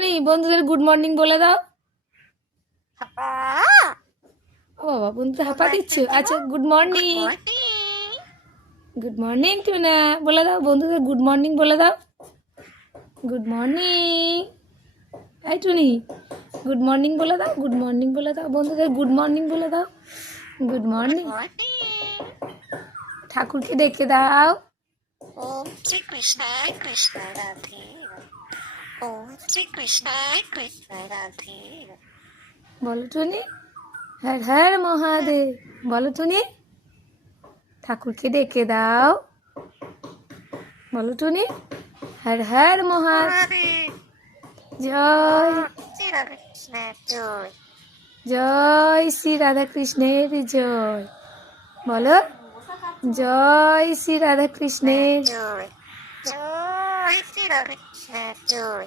টুনি বন্ধুদের good morning বলে দাও। ও বাবা, বন্ধুদের হাঁপা দিচ্ছ। আচ্ছা, good morning. Good morning tuna বলে দাও, বন্ধুদের গুড মর্নিং বলে দাও। Good morning. এই টুনি, গুড মর্নিং বলে দাও, গুড মর্নিং বলে দাও, বন্ধুদের গুড মর্নিং বলে দাও। Good morning. ঠাকুরকে ডেকে দাও। ওম শ্রী কৃষ্ণ কৃষ্ণ রাধে, ওম শ্রী কৃষ্ণ কৃষ্ণ রাধে। বলো টুনি, হর হর মহাদেব। বলো টুনি, ঠাকুরকে ডেকে দাও। বলো টুনি, হর হর মহাদেব। জয় শ্রী রাধে কৃষ্ণের জয়। জয় শ্রী রাধা কৃষ্ণের জয়। বলো, জয় শ্রী রাধা কৃষ্ণের জয়। জয় শ্রী রাধে কৃষ্ণের জয়।